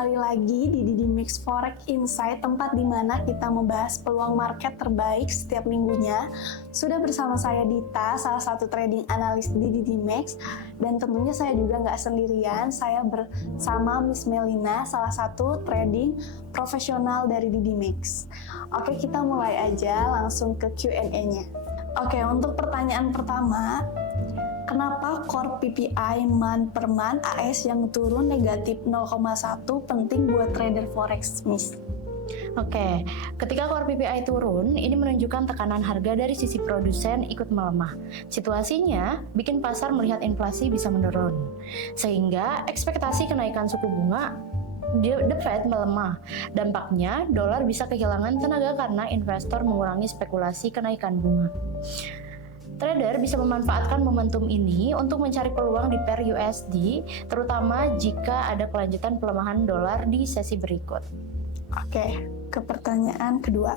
kembali lagi di Didi Mix Forex Insight, tempat di mana kita membahas peluang market terbaik setiap minggunya. Sudah bersama saya Dita, salah satu trading analis di Didi Mix, dan tentunya saya juga nggak sendirian. Saya bersama Miss Melina, salah satu trading profesional dari Didi Mix. Oke, kita mulai aja langsung ke Q&A-nya. Oke, untuk pertanyaan pertama, kenapa core PPI month per month AS yang turun negatif 0,1 penting buat trader forex, Miss? Oke, ketika core PPI turun, ini menunjukkan tekanan harga dari sisi produsen ikut melemah. Situasinya bikin pasar melihat inflasi bisa menurun, sehingga ekspektasi kenaikan suku bunga The Fed melemah. Dampaknya, dolar bisa kehilangan tenaga karena investor mengurangi spekulasi kenaikan bunga. Trader bisa memanfaatkan momentum ini untuk mencari peluang di pair USD, terutama jika ada kelanjutan pelemahan dolar di sesi berikut. Oke, ke pertanyaan kedua.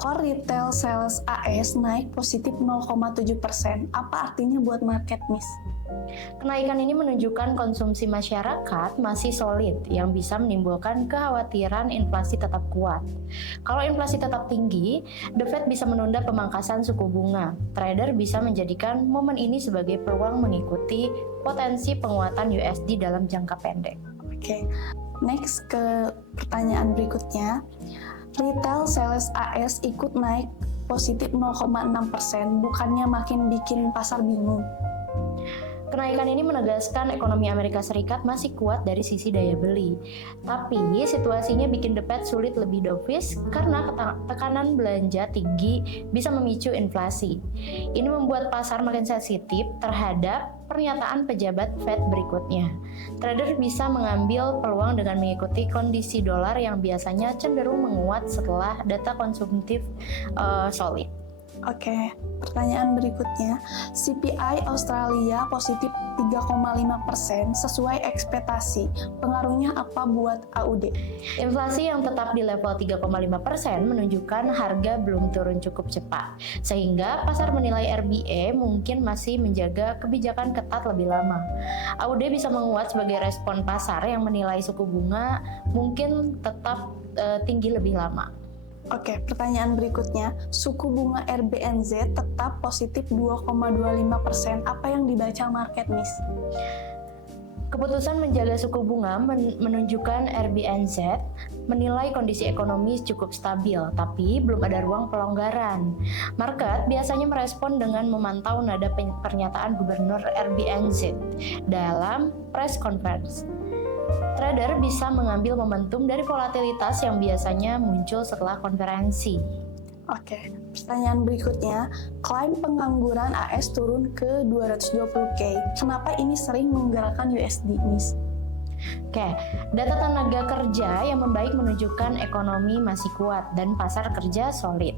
Core retail sales AS naik positif 0,7%. Apa artinya buat market, Miss? Kenaikan ini menunjukkan konsumsi masyarakat masih solid yang bisa menimbulkan kekhawatiran inflasi tetap kuat. Kalau inflasi tetap tinggi, The Fed bisa menunda pemangkasan suku bunga. Trader bisa menjadikan momen ini sebagai peluang mengikuti potensi penguatan USD dalam jangka pendek. Oke, next ke pertanyaan berikutnya. Retail sales AS ikut naik positif 0,6%, bukannya makin bikin pasar bingung? Kenaikan ini menegaskan ekonomi Amerika Serikat masih kuat dari sisi daya beli. Tapi situasinya bikin The Fed sulit lebih dovish karena tekanan belanja tinggi bisa memicu inflasi. Ini membuat pasar makin sensitif terhadap pernyataan pejabat Fed berikutnya. Trader bisa mengambil peluang dengan mengikuti kondisi dolar yang biasanya cenderung menguat setelah data konsumtif solid. Oke, pertanyaan berikutnya. CPI Australia positif 3,5% sesuai ekspektasi. Pengaruhnya apa buat AUD? Inflasi yang tetap di level 3,5% menunjukkan harga belum turun cukup cepat, sehingga pasar menilai RBA mungkin masih menjaga kebijakan ketat lebih lama. AUD bisa menguat sebagai respon pasar yang menilai suku bunga mungkin tetap tinggi lebih lama. Oke, pertanyaan berikutnya. Suku bunga RBNZ tetap positif 2,25%. Apa yang dibaca market, Miss? Keputusan menjaga suku bunga menunjukkan RBNZ menilai kondisi ekonomi cukup stabil, tapi belum ada ruang pelonggaran. Market biasanya merespon dengan memantau nada pernyataan Gubernur RBNZ dalam press conference. Trader bisa mengambil momentum dari volatilitas yang biasanya muncul setelah konferensi. Oke, pertanyaan berikutnya. Klaim pengangguran AS turun ke 220K. Kenapa ini sering menggerakkan USD, Miss? Oke, data tenaga kerja yang membaik menunjukkan ekonomi masih kuat dan pasar kerja solid.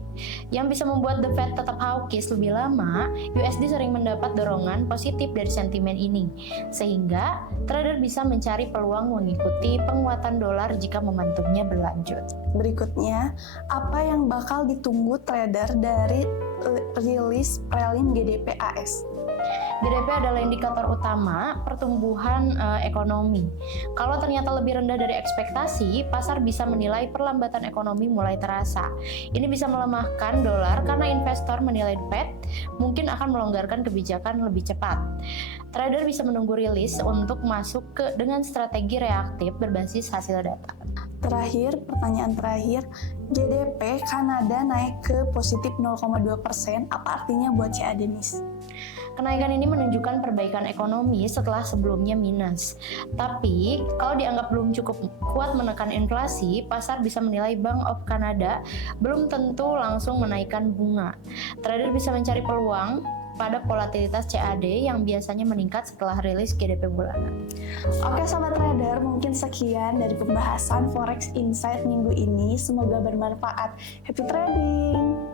Yang bisa membuat The Fed tetap hawkish lebih lama, USD sering mendapat dorongan positif dari sentimen ini, sehingga trader bisa mencari peluang mengikuti penguatan dolar jika momentumnya berlanjut. Berikutnya, apa yang bakal ditunggu trader dari rilis prelim GDP AS? GDP adalah indikator utama pertumbuhan ekonomi. Kalau ternyata lebih rendah dari ekspektasi, pasar bisa menilai perlambatan ekonomi mulai terasa. Ini bisa melemahkan dolar karena investor menilai Fed mungkin akan melonggarkan kebijakan lebih cepat. Trader bisa menunggu rilis untuk masuk dengan strategi reaktif berbasis hasil data. Terakhir, pertanyaan terakhir, GDP Kanada naik ke positif 0,2%. Apa artinya buat CAD, Miss? Kenaikan ini menunjukkan perbaikan ekonomi setelah sebelumnya minus. Tapi, kalau dianggap belum cukup kuat menekan inflasi, pasar bisa menilai Bank of Canada belum tentu langsung menaikkan bunga. Trader bisa mencari peluang pada volatilitas CAD yang biasanya meningkat setelah rilis GDP bulanan. Oke sobat trader, mungkin sekian dari pembahasan Forex Insight minggu ini. Semoga bermanfaat. Happy trading!